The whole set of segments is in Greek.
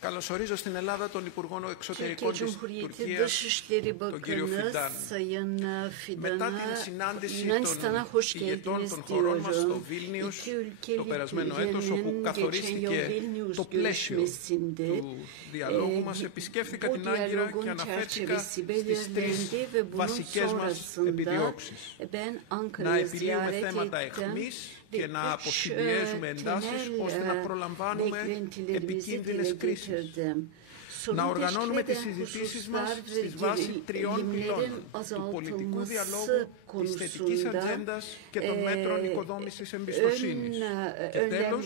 Καλωσορίζω στην Ελλάδα τον Υπουργό Εξωτερικών της Τουρκίας, τον κύριο Φιντάν. Μετά την συνάντηση των ηγετών των χωρών μας στο Βίλνιους το περασμένο έτος, όπου καθορίστηκε το πλαίσιο του διαλόγου μας, επισκέφθηκα την Άγκυρα και αναφέρθηκα στις τρεις βασικές μας επιδιώξεις. Να επιλύουμε θέματα αιχμής και να αποσυμπιέζουμε εντάσεις ώστε να προλαμβάνουμε επικίνδυνες κρίσεις. Να οργανώνουμε τις συζητήσεις μας στη βάση τριών πυλώνων: του πολιτικού διαλόγου, της θετικής ατζέντας και των μέτρων οικοδόμησης εμπιστοσύνης. Και τέλος,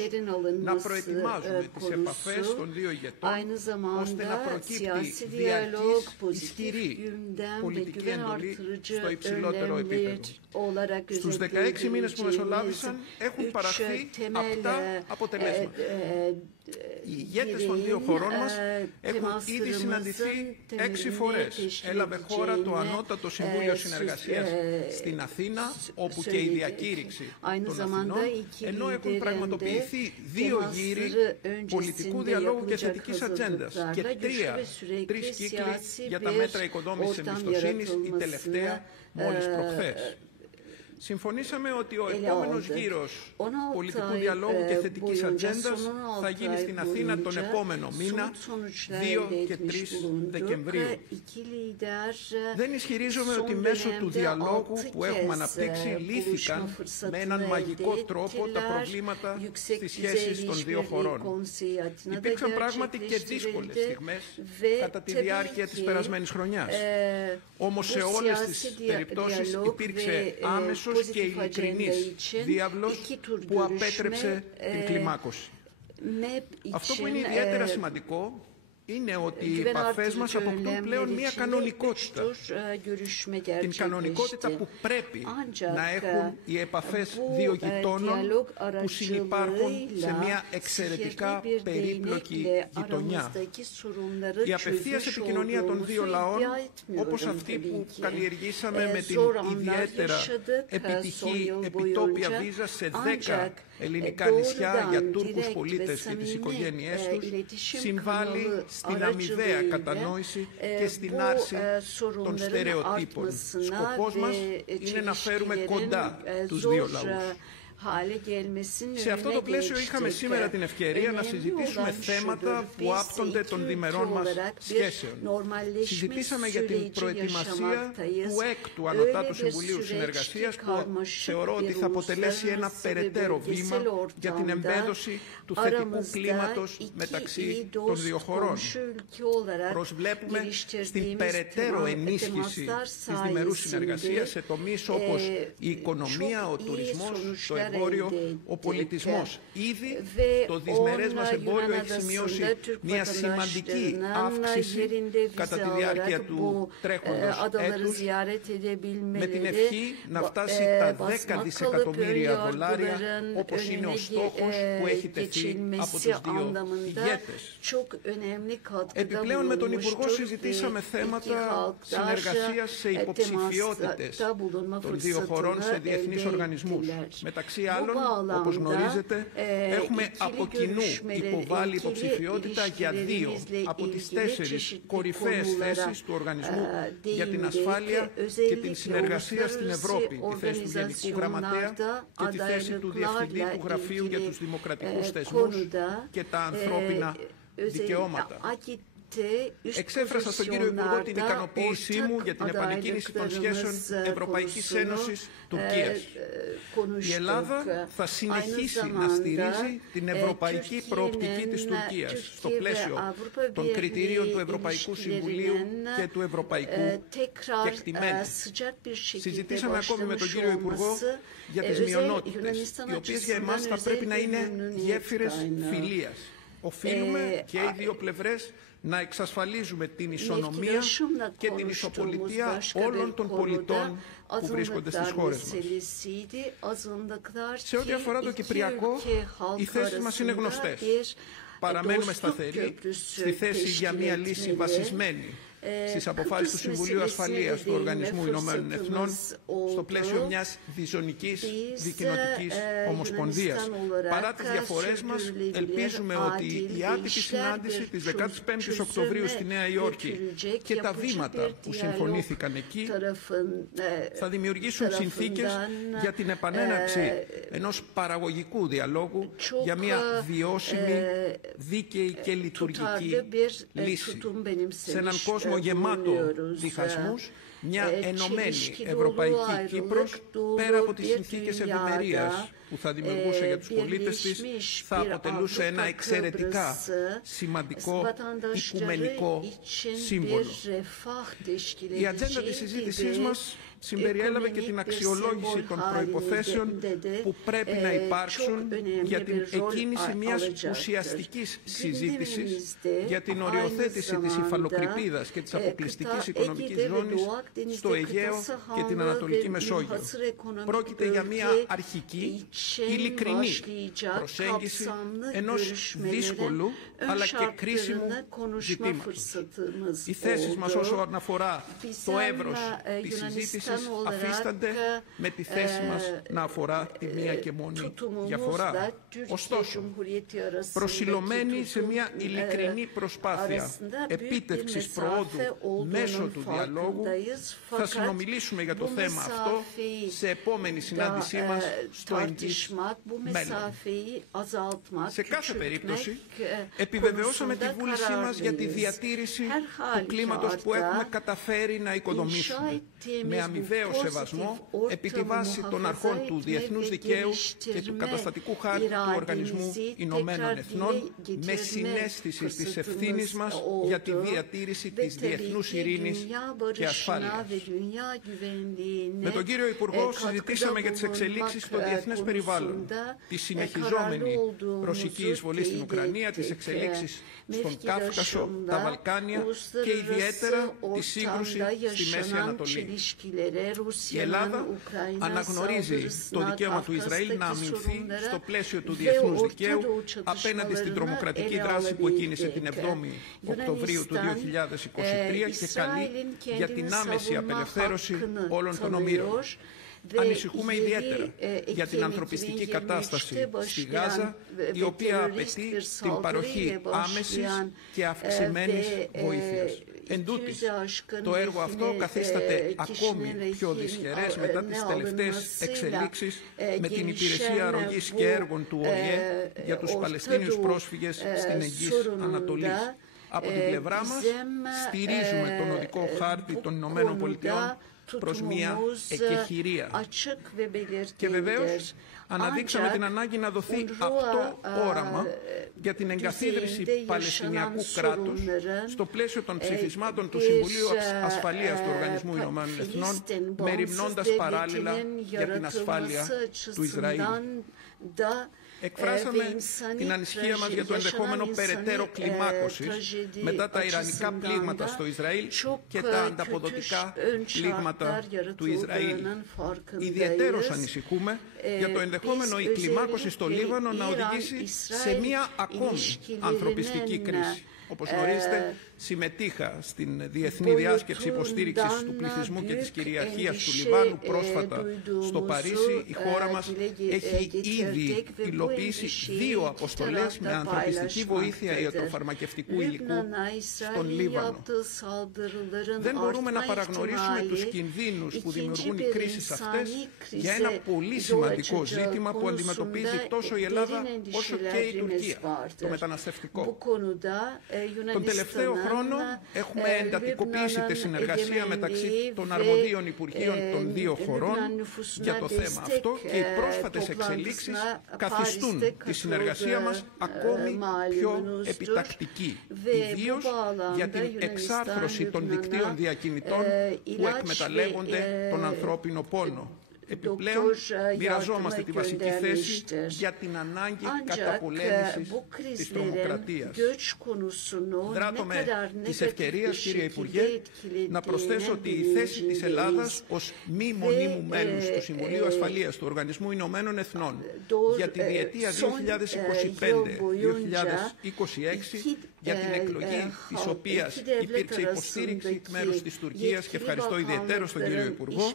να προετοιμάζουμε τις επαφές των δύο ηγετών ώστε να προκύπτει διαρκής, ισχυρή πολιτική εντολή στο υψηλότερο επίπεδο. Στους 16 μήνες που μεσολάβησαν έχουν παραχθεί απτά αποτελέσματα. Οι ηγέτες των δύο χωρών μας έχουν ήδη συναντηθεί 6 φορές. Έλαβε χώρα το Ανώτατο Συμβούλιο Συνεργασίας στην Αθήνα, όπου και η διακήρυξη των Αθηνών, ενώ έχουν πραγματοποιηθεί 2 γύροι πολιτικού διαλόγου και θετικής ατζέντας και 3 κύκλοι για τα μέτρα οικοδόμησης εμπιστοσύνης, η τελευταία μόλις προχθές. Συμφωνήσαμε ότι ο επόμενος γύρος πολιτικού διαλόγου και θετικής ατζέντας θα γίνει στην Αθήνα τον επόμενο μήνα, 2 και 3 Δεκεμβρίου. Δεν ισχυρίζομαι ότι μέσω του διαλόγου που έχουμε αναπτύξει λύθηκαν με έναν μαγικό τρόπο τα προβλήματα στις σχέσεις των δύο χωρών. Υπήρξαν πράγματι και δύσκολες στιγμές κατά τη διάρκεια της περασμένης χρονιάς. Όμως σε όλες τις περιπτώσεις υπήρξε άμεσος και ειλικρινής διάβλος που απέτρεψε την κλιμάκωση. Αυτό που είναι ιδιαίτερα σημαντικό είναι ότι οι επαφές μας αποκτούν πλέον μια κανονικότητα. Την κανονικότητα που πρέπει να έχουν οι επαφές δύο γειτόνων που συνυπάρχουν σε μια εξαιρετικά περίπλοκη γειτονιά. Η απευθείας επικοινωνία των δύο λαών, όπως αυτή που καλλιεργήσαμε με την ιδιαίτερα επιτυχή επιτόπια βίζα σε 10 ελληνικά νησιά για Τούρκους πολίτες και τις οικογένειές τους, συμβάλλει στην αμοιβαία κατανόηση και στην άρση των στερεοτύπων. Σκοπός μας είναι να φέρουμε κοντά τους δύο λαούς. Σε αυτό το πλαίσιο είχαμε σήμερα την ευκαιρία να συζητήσουμε θέματα που άπτονται των διμερών μας σχέσεων. Συζητήσαμε για την προετοιμασία του 6ου Ανωτάτου Συμβουλίου Συνεργασίας, που θεωρώ ότι θα αποτελέσει ένα περαιτέρω βήμα για την εμπέδωση του θετικού κλίματος μεταξύ των δύο χωρών. Προσβλέπουμε στην περαιτέρω ενίσχυση της διμερούς συνεργασίας σε τομείς όπως η οικονομία, ο τουρισμός, το εμπόριο, ο πολιτισμός. Ήδη το δυσμερές μας εμπόριο έχει σημειώσει μια σημαντική αύξηση κατά τη διάρκεια του τρέχοντος έτους, με την ευχή να φτάσει τα 10 δισεκατομμύρια δολάρια, όπως είναι ο στόχος που έχει τεθεί από τους δύο ηγέτες. Επιπλέον, με τον Υπουργό συζητήσαμε θέματα συνεργασίας σε υποψηφιότητες των δύο χωρών σε διεθνείς οργανισμούς. Μεταξύ άλλων, όπως γνωρίζετε, έχουμε από κοινού υποβάλει υποψηφιότητα για 2 από τις 4 κορυφαίες θέσεις του Οργανισμού για την Ασφάλεια και την Συνεργασία στην Ευρώπη, τη θέση του Γενικού Γραμματέα και τη θέση του Διευθυντή του Γραφείου για τους Δημοκρατικούς Θεσμούς και τα Ανθρώπινα Δικαιώματα. Εξέφρασα στον κύριο Υπουργό την ικανοποίησή μου για την επανεκκίνηση των σχέσεων Ευρωπαϊκής Ένωσης Τουρκίας. Η Ελλάδα θα συνεχίσει να στηρίζει την ευρωπαϊκή προοπτική της Τουρκίας στο πλαίσιο των κριτηρίων του Ευρωπαϊκού Συμβουλίου και του Ευρωπαϊκού κεκτημένου. Συζητήσαμε ακόμη με τον κύριο Υπουργό για τις μειονότητες, οι οποίες για εμάς θα πρέπει να είναι γέφυρες φιλίας. Οφείλουμε και οι δύο πλευρές να εξασφαλίζουμε την ισονομία και την ισοπολιτεία όλων των πολιτών που βρίσκονται στις χώρες μας. Σε ό,τι αφορά το Κυπριακό, οι θέσεις μας είναι γνωστές. Παραμένουμε σταθεροί στη θέση για μια λύση βασισμένη στις αποφάσεις του Συμβουλίου Ασφαλείας του Οργανισμού Ηνωμένων Εθνών στο πλαίσιο μιας διζωνικής δικοινοτικής ομοσπονδίας. Παρά τις διαφορές μας, ελπίζουμε ότι η άτυπη συνάντηση της 15ης Οκτωβρίου στη Νέα Υόρκη και τα βήματα που συμφωνήθηκαν εκεί θα δημιουργήσουν συνθήκες για την επανέναρξη ενός παραγωγικού διαλόγου για μια βιώσιμη, δίκαιη και λειτουργική λύση. Σε έναν κόσμο γεμάτο διχασμούς, μια ενωμένη Ευρωπαϊκή Κύπρος, πέρα από τις συνθήκες ευημερίας που θα δημιουργούσε για τους πολίτες της, θα αποτελούσε ένα εξαιρετικά σημαντικό οικουμενικό σύμβολο. Η ατζέντα της συζήτησής μας συμπεριέλαβε και την αξιολόγηση των προϋποθέσεων που πρέπει να υπάρξουν για την εκκίνηση μιας ουσιαστικής συζήτησης για την οριοθέτηση της υφαλοκρηπίδας και της αποκλειστικής οικονομικής ζώνης στο Αιγαίο και την Ανατολική Μεσόγειο. Πρόκειται για μια αρχική, ειλικρινή προσέγγιση ενός δύσκολου αλλά και κρίσιμου ζητήματος. Οι θέσεις μας όσον αφορά το εύρος της συζήτησης αφίστανται με τη θέση μας να αφορά τη μία και μόνη διαφορά. Ωστόσο, προσιλωμένοι σε μια ειλικρινή προσπάθεια επίτευξης προόδου μέσω του διαλόγου, θα συνομιλήσουμε για το θέμα αυτό σε επόμενη συνάντησή μας στο εγγύς μέλλον. Σε κάθε περίπτωση, επιβεβαιώσαμε τη βούλησή μας για τη διατήρηση του κλίματος που έχουμε καταφέρει να οικοδομήσουμε με αμοιβαίο σεβασμό επί τη βάση των αρχών του διεθνούς δικαίου και του καταστατικού χάρτη του Οργανισμού Ηνωμένων Εθνών, με συναίσθηση της ευθύνης μας για τη διατήρηση της διεθνούς ειρήνης και ασφάλειας. Με τον κύριο Υπουργό συζητήσαμε για τις εξελίξεις στο διεθνές περιβάλλον, τη συνεχιζόμενη ρωσική εισβολή στην Ουκρανία, τις εξελίξεις στον Κάφκασο, τα Βαλκάνια και ιδιαίτερα τη σύγκρουση στη Μέση Ανατολή. Η Ελλάδα αναγνωρίζει το δικαίωμα του Ισραήλ να αμυνθεί στο πλαίσιο του διεθνούς δικαίου απέναντι στην τρομοκρατική δράση που εκκίνησε την 7η Οκτωβρίου του 2023 και καλεί για την άμεση απελευθέρωση όλων των ομήρων. Ανησυχούμε ιδιαίτερα για την ανθρωπιστική κατάσταση στη Γάζα, η οποία απαιτεί την παροχή άμεσης και αυξημένης βοήθειας. Εν τούτης, το έργο αυτό καθίσταται ακόμη πιο δυσχερές μετά τις τελευταίες εξελίξεις με την Υπηρεσία Αρρωγής και Έργων του ΟΗΕ για τους Παλαιστίνιους πρόσφυγες στην Εγγύς Ανατολής. Από την πλευρά μας, στηρίζουμε τον οδικό χάρτη των Ηνωμένων Πολιτειών προς μια εκεχηρία. Και βεβαίως αναδείξαμε την ανάγκη να δοθεί αυτό όραμα για την εγκαθίδρυση Παλαιστινιακού κράτους στο πλαίσιο των ψηφισμάτων του Συμβουλίου Ασφαλείας του Οργανισμού Ηνωμένων Εθνών, μεριμνώντας παράλληλα για την ασφάλεια του Ισραήλ. Εκφράσαμε την ανησυχία μας για το ενδεχόμενο περαιτέρω κλιμάκωσης μετά τα ιρανικά πλήγματα στο Ισραήλ και τα ανταποδοτικά πλήγματα του Ισραήλ. Ιδιαιτέρως ανησυχούμε για το ενδεχόμενο η κλιμάκωση στο Λίβανο να οδηγήσει σε μια ακόμη ανθρωπιστική κρίση. Όπως γνωρίζετε, συμμετείχα στην Διεθνή Διάσκεψη Υποστήριξης του Πληθυσμού και της Κυριαρχίας του Λιβάνου πρόσφατα στο Παρίσι. Η χώρα μας έχει ήδη υλοποιήσει 2 αποστολές με ανθρωπιστική βοήθεια ιατροφαρμακευτικού υλικού στον Λίβανο. Δεν μπορούμε να παραγνωρίσουμε τους κινδύνους που δημιουργούν οι κρίσεις αυτές για ένα πολύ σημαντικό ζήτημα που αντιμετωπίζει τόσο η Ελλάδα όσο και η Τουρκία, το μεταναστευτικό. Τον τελευταίο χρόνο έχουμε εντατικοποιήσει τη συνεργασία μεταξύ των αρμοδίων Υπουργείων των 2 χωρών για το θέμα αυτό και οι πρόσφατες εξελίξεις καθιστούν τη συνεργασία μας ακόμη πιο επιτακτική, ιδίως για την εξάρθρωση των δικτύων διακινητών που εκμεταλλεύονται τον ανθρώπινο πόνο. Επιπλέον, μοιραζόμαστε τη βασική θέση για την ανάγκη καταπολέμησης της τρομοκρατίας. Δράτω με της ευκαιρίας, κύριε Υπουργέ, να προσθέσω ότι η θέση της Ελλάδας ως μη μονίμου μέλους του Συμβουλίου Ασφαλείας του Οργανισμού Ηνωμένων Εθνών για τη διετία 2025-2026 για την εκλογή της οποίας υπήρξε υποστήριξη εκ μέρους της Τουρκίας και ευχαριστώ ιδιαιτέρως τον κύριο Υπουργό,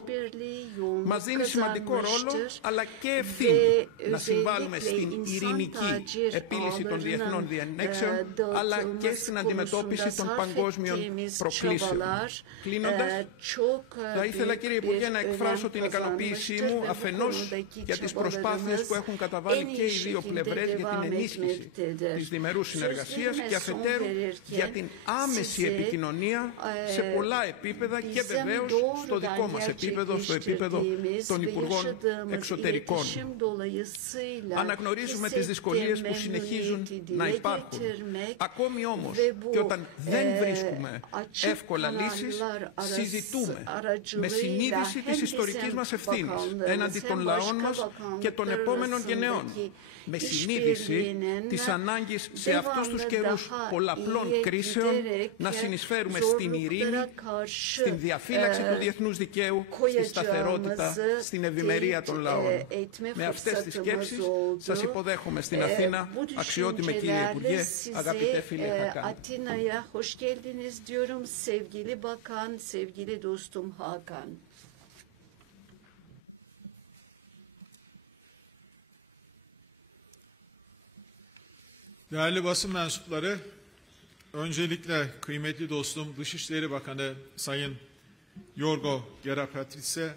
μας δίνει σημαντικό ρόλο αλλά και ευθύνη να συμβάλλουμε στην ειρηνική επίλυση των διεθνών διενέξεων αλλά και στην αντιμετώπιση των παγκόσμιων προκλήσεων. Κλείνοντας, θα ήθελα κύριε Υπουργέ να εκφράσω την ικανοποίησή μου αφενός για τις προσπάθειες που έχουν καταβάλει και οι δύο πλευρές για την ενίσχυση της διμερούς συνεργασίας και αφετέρου για την άμεση επικοινωνία σε πολλά επίπεδα και βεβαίως στο δικό μας επίπεδο, στο επίπεδο των Υπουργών Εξωτερικών. Αναγνωρίζουμε τις δυσκολίες που συνεχίζουν να υπάρχουν. Ακόμη όμως και όταν δεν βρίσκουμε εύκολα λύσεις, συζητούμε με συνείδηση της ιστορικής μας ευθύνης έναντι των λαών μας και των επόμενων γενεών. Με συνείδηση της ανάγκης σε αυτούς τους καιρούς πολλαπλών κρίσεων να συνεισφέρουμε στην ειρήνη, στην διαφύλαξη του διεθνούς δικαίου, στη σταθερότητα, στην ευημερία των λαών. Με αυτές τις σκέψεις σας υποδέχομαι στην Αθήνα, αξιότιμε κύριε Υπουργέ, αγαπητέ φίλε Hakan. Atina'ya hoş geldiniz diyorum sevgili bakan, sevgili dostum Hakan. Değerli basın mensupları, öncelikle kıymetli dostum Dışişleri Bakanı Sayın Yorgo Gerapatrits'e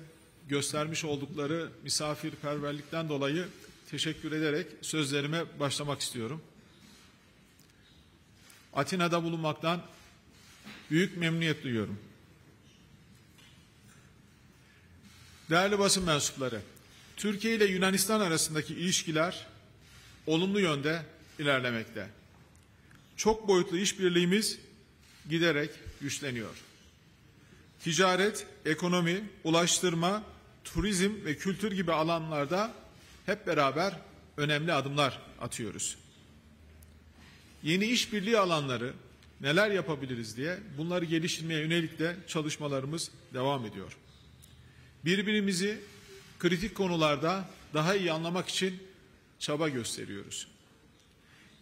göstermiş oldukları misafirperverlikten dolayı teşekkür ederek sözlerime başlamak istiyorum. Atina'da bulunmaktan büyük memnuniyet duyuyorum. Değerli basın mensupları, Türkiye ile Yunanistan arasındaki ilişkiler olumlu yönde ilerlemekte. Çok boyutlu işbirliğimiz giderek güçleniyor. Ticaret, ekonomi, ulaştırma, turizm ve kültür gibi alanlarda hep beraber önemli adımlar atıyoruz. Yeni işbirliği alanları neler yapabiliriz diye bunları geliştirmeye yönelik de çalışmalarımız devam ediyor. Birbirimizi kritik konularda daha iyi anlamak için çaba gösteriyoruz.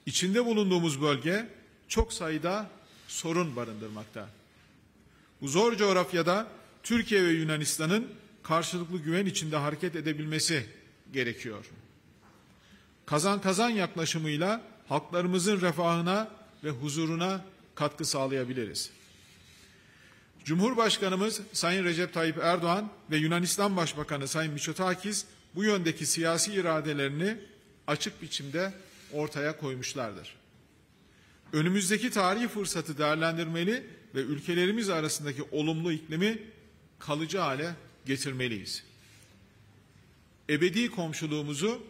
İçinde bulunduğumuz bölge çok sayıda sorun barındırmakta. Bu zor coğrafyada Türkiye ve Yunanistan'ın karşılıklı güven içinde hareket edebilmesi gerekiyor. Kazan kazan yaklaşımıyla halklarımızın refahına ve huzuruna katkı sağlayabiliriz. Cumhurbaşkanımız Sayın Recep Tayyip Erdoğan ve Yunanistan Başbakanı Sayın Mitsotakis bu yöndeki siyasi iradelerini açık biçimde ortaya koymuşlardır. Önümüzdeki tarihi fırsatı değerlendirmeli ve ülkelerimiz arasındaki olumlu iklimi kalıcı hale getirmeliyiz. Ebedi komşuluğumuzu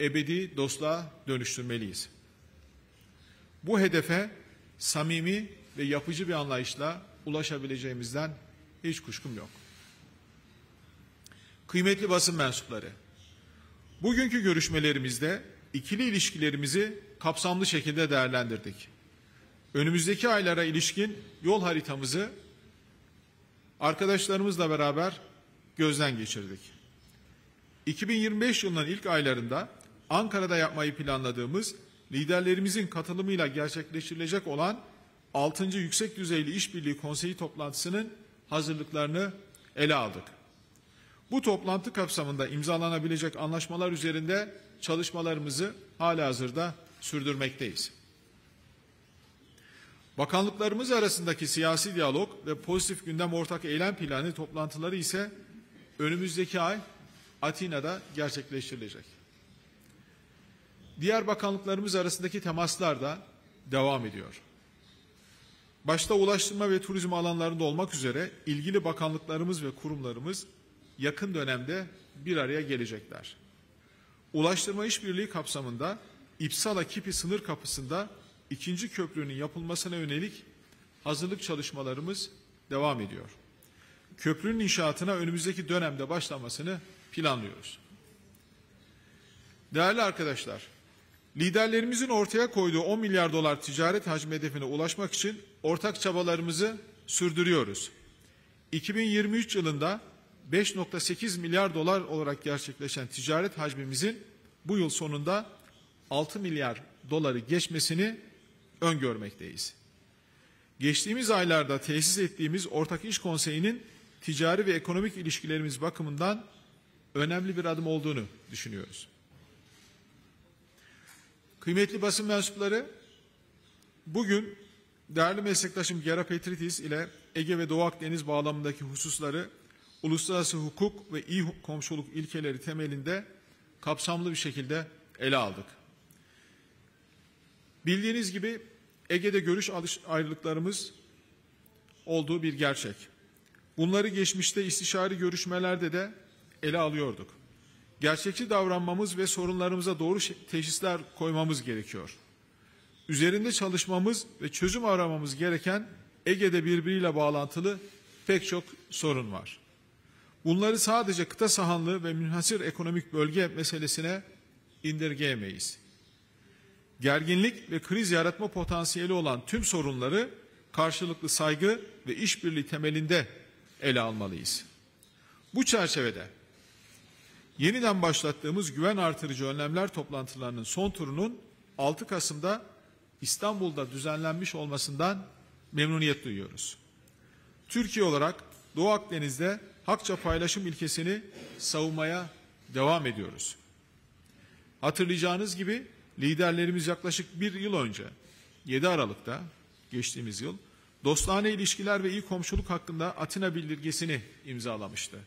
ebedi dostluğa dönüştürmeliyiz. Bu hedefe samimi ve yapıcı bir anlayışla ulaşabileceğimizden hiç kuşkum yok. Kıymetli basın mensupları, bugünkü görüşmelerimizde ikili ilişkilerimizi kapsamlı şekilde değerlendirdik. Önümüzdeki aylara ilişkin yol haritamızı arkadaşlarımızla beraber gözden geçirdik. 2025 yılının ilk aylarında Ankara'da yapmayı planladığımız liderlerimizin katılımıyla gerçekleştirilecek olan 6. Yüksek Düzeyli İşbirliği Konseyi toplantısının hazırlıklarını ele aldık. Bu toplantı kapsamında imzalanabilecek anlaşmalar üzerinde çalışmalarımızı halihazırda sürdürmekteyiz. Bakanlıklarımız arasındaki siyasi diyalog ve pozitif gündem ortak eylem planı toplantıları ise önümüzdeki ay Atina'da gerçekleştirilecek. Diğer bakanlıklarımız arasındaki temaslar da devam ediyor. Başta ulaştırma ve turizm alanlarında olmak üzere ilgili bakanlıklarımız ve kurumlarımız yakın dönemde bir araya gelecekler. Ulaştırma işbirliği kapsamında İpsala-Kipi sınır kapısında 2. köprünün yapılmasına yönelik hazırlık çalışmalarımız devam ediyor. Köprünün inşaatına önümüzdeki dönemde başlamasını planlıyoruz. Değerli arkadaşlar, liderlerimizin ortaya koyduğu 10 milyar dolar ticaret hacmi hedefine ulaşmak için ortak çabalarımızı sürdürüyoruz. 2023 yılında 5,8 milyar dolar olarak gerçekleşen ticaret hacmimizin bu yıl sonunda 6 milyar doları geçmesini öngörmekteyiz. Geçtiğimiz aylarda tesis ettiğimiz Ortak İş Konseyi'nin ticari ve ekonomik ilişkilerimiz bakımından önemli bir adım olduğunu düşünüyoruz. Kıymetli basın mensupları, bugün değerli meslektaşım Gera Petritis ile Ege ve Doğu Akdeniz bağlamındaki hususları uluslararası hukuk ve iyi komşuluk ilkeleri temelinde kapsamlı bir şekilde ele aldık. Bildiğiniz gibi Ege'de görüş ayrılıklarımız olduğu bir gerçek. Bunları geçmişte istişari görüşmelerde de ele alıyorduk. Gerçekçi davranmamız ve sorunlarımıza doğru teşhisler koymamız gerekiyor. Üzerinde çalışmamız ve çözüm aramamız gereken Ege'de birbiriyle bağlantılı pek çok sorun var. Bunları sadece kıta sahanlığı ve münhasır ekonomik bölge meselesine indirgeyemeyiz. Gerginlik ve kriz yaratma potansiyeli olan tüm sorunları karşılıklı saygı ve işbirliği temelinde ele almalıyız. Bu çerçevede yeniden başlattığımız güven artırıcı önlemler toplantılarının son turunun 6 Kasım'da İstanbul'da düzenlenmiş olmasından memnuniyet duyuyoruz. Türkiye olarak Doğu Akdeniz'de hakça paylaşım ilkesini savunmaya devam ediyoruz. Hatırlayacağınız gibi liderlerimiz yaklaşık bir yıl önce 7 Aralık'ta geçtiğimiz yıl dostane ilişkiler ve iyi komşuluk hakkında Atina bildirgesini imzalamıştı.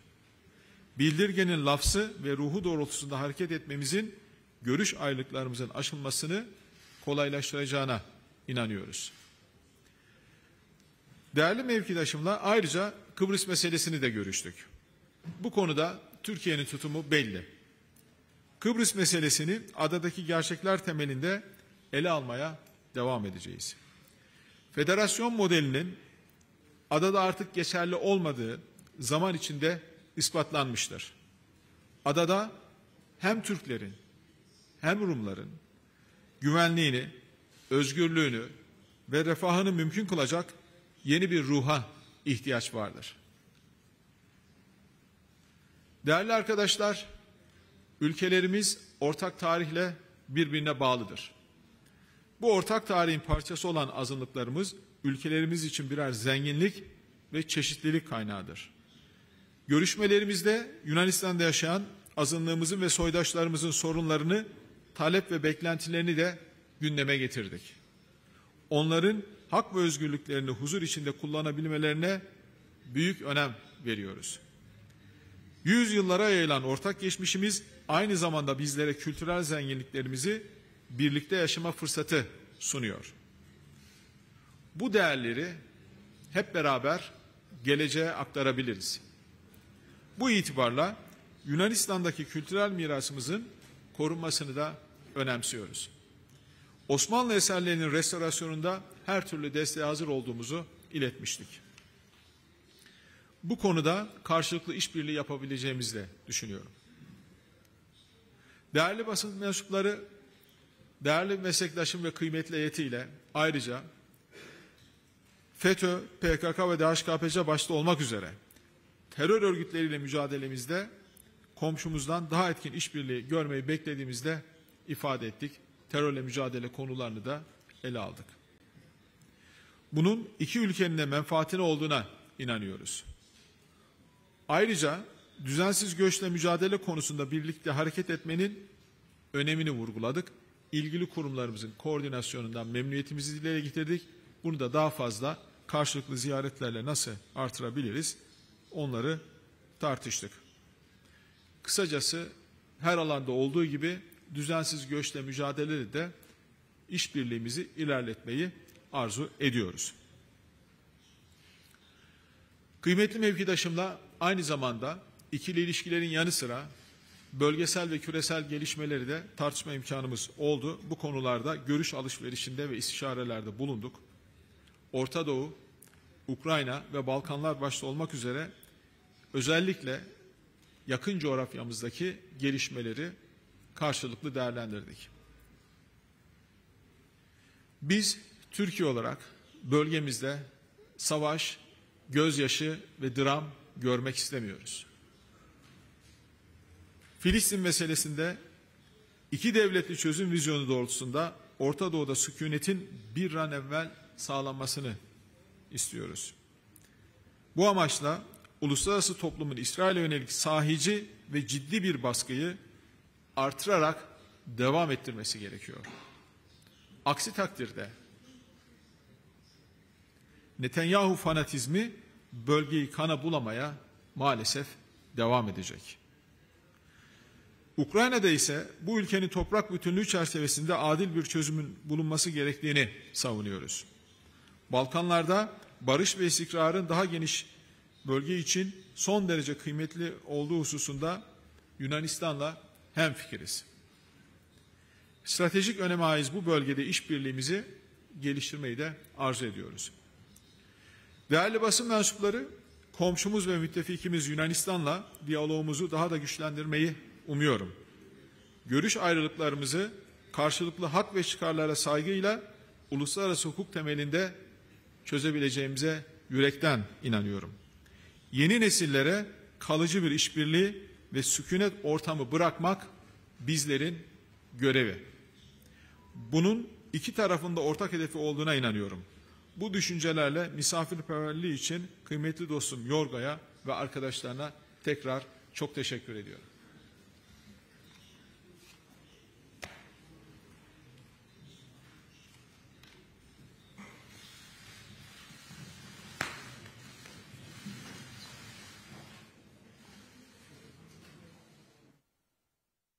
Bildirgenin lafzı ve ruhu doğrultusunda hareket etmemizin görüş ayrılıklarımızın aşılmasını kolaylaştıracağına inanıyoruz. Değerli mevkidaşımla ayrıca Kıbrıs meselesini de görüştük. Bu konuda Türkiye'nin tutumu belli. Kıbrıs meselesini adadaki gerçekler temelinde ele almaya devam edeceğiz. Federasyon modelinin adada artık geçerli olmadığı zaman içinde ispatlanmıştır. Adada hem Türklerin hem Rumların güvenliğini, özgürlüğünü ve refahını mümkün kılacak yeni bir ruha ihtiyaç vardır. Değerli arkadaşlar, ülkelerimiz ortak tarihle birbirine bağlıdır. Bu ortak tarihin parçası olan azınlıklarımız ülkelerimiz için birer zenginlik ve çeşitlilik kaynağıdır. Görüşmelerimizde Yunanistan'da yaşayan azınlığımızın ve soydaşlarımızın sorunlarını, talep ve beklentilerini de gündeme getirdik. Onların hak ve özgürlüklerini huzur içinde kullanabilmelerine büyük önem veriyoruz. Yüzyıllara yayılan ortak geçmişimiz aynı zamanda bizlere kültürel zenginliklerimizi birlikte yaşama fırsatı sunuyor. Bu değerleri hep beraber geleceğe aktarabiliriz. Bu itibarla Yunanistan'daki kültürel mirasımızın korunmasını da önemsiyoruz. Osmanlı eserlerinin restorasyonunda her türlü desteğe hazır olduğumuzu iletmiştik. Bu konuda karşılıklı işbirliği yapabileceğimizi de düşünüyorum. Değerli basın mensupları, değerli meslektaşım ve kıymetli heyetiyle ayrıca FETÖ, PKK ve DHKPC başta olmak üzere terör örgütleriyle mücadelemizde komşumuzdan daha etkin işbirliği görmeyi beklediğimizde ifade ettik. Terörle mücadele konularını da ele aldık. Bunun iki ülkenin de menfaatine olduğuna inanıyoruz. Ayrıca düzensiz göçle mücadele konusunda birlikte hareket etmenin önemini vurguladık. İlgili kurumlarımızın koordinasyonundan memnuniyetimizi dile getirdik. Bunu da daha fazla karşılıklı ziyaretlerle nasıl artırabiliriz? Onları tartıştık. Kısacası her alanda olduğu gibi düzensiz göçle mücadelede de işbirliğimizi ilerletmeyi arzu ediyoruz. Kıymetli mevkidaşımla aynı zamanda ikili ilişkilerin yanı sıra bölgesel ve küresel gelişmeleri de tartışma imkanımız oldu. Bu konularda görüş alışverişinde ve istişarelerde bulunduk. Orta Doğu, Ukrayna ve Balkanlar başta olmak üzere özellikle yakın coğrafyamızdaki gelişmeleri karşılıklı değerlendirdik. Biz Türkiye olarak bölgemizde savaş, gözyaşı ve dram görmek istemiyoruz. Filistin meselesinde iki devletli çözüm vizyonu doğrultusunda Orta Doğu'da sükunetin bir an evvel sağlanmasını istiyoruz. Bu amaçla uluslararası toplumun İsrail'e yönelik sahici ve ciddi bir baskıyı artırarak devam ettirmesi gerekiyor. Aksi takdirde Netanyahu fanatizmi bölgeyi kana bulamaya maalesef devam edecek. Ukrayna'da ise bu ülkenin toprak bütünlüğü çerçevesinde adil bir çözümün bulunması gerektiğini savunuyoruz. Balkanlarda barış ve istikrarın daha geniş bölge için son derece kıymetli olduğu hususunda Yunanistan'la hemfikiriz. Stratejik öneme ait bu bölgede işbirliğimizi geliştirmeyi de arzu ediyoruz. Değerli basın mensupları, komşumuz ve müttefikimiz Yunanistan'la diyalogumuzu daha da güçlendirmeyi umuyorum. Görüş ayrılıklarımızı karşılıklı hak ve çıkarlara saygıyla uluslararası hukuk temelinde çözebileceğimize yürekten inanıyorum. Yeni nesillere kalıcı bir işbirliği ve sükunet ortamı bırakmak bizlerin görevi. Bunun iki tarafında ortak hedefi olduğuna inanıyorum. Bu düşüncelerle misafirperverliği için kıymetli dostum Yorga'ya ve arkadaşlarına tekrar çok teşekkür ediyorum.